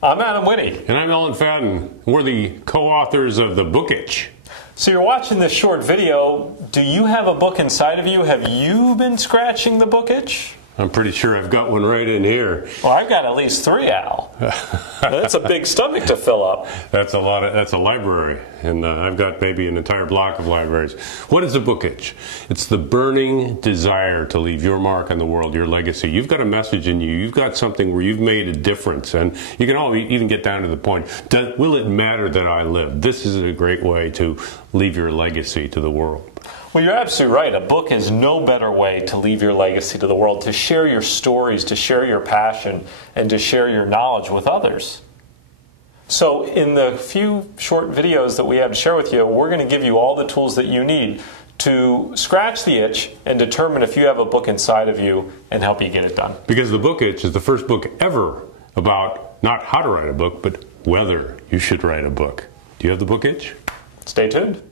I'm Adam Whitty. And I'm Ellen Fadden. We're the co-authors of The Book Itch. So you're watching this short video. Do you have a book inside of you? Have you been scratching the book itch? I'm pretty sure I've got one right in here. Well, I've got at least 3, Al. That's a big stomach to fill up. That's a library, and I've got maybe an entire block of libraries. What is a book itch? It's the burning desire to leave your mark on the world, your legacy. You've got a message in you. You've got something where you've made a difference, and you can all even get down to the point, will it matter that I live? This is a great way to leave your legacy to the world. Well, you're absolutely right. A book is no better way to leave your legacy to the world, to share your stories, to share your passion, and to share your knowledge with others. So in the few short videos that we have to share with you, we're going to give you all the tools that you need to scratch the itch and determine if you have a book inside of you and help you get it done. Because The Book Itch is the first book ever about not how to write a book, but whether you should write a book. Do you have the book itch? Stay tuned.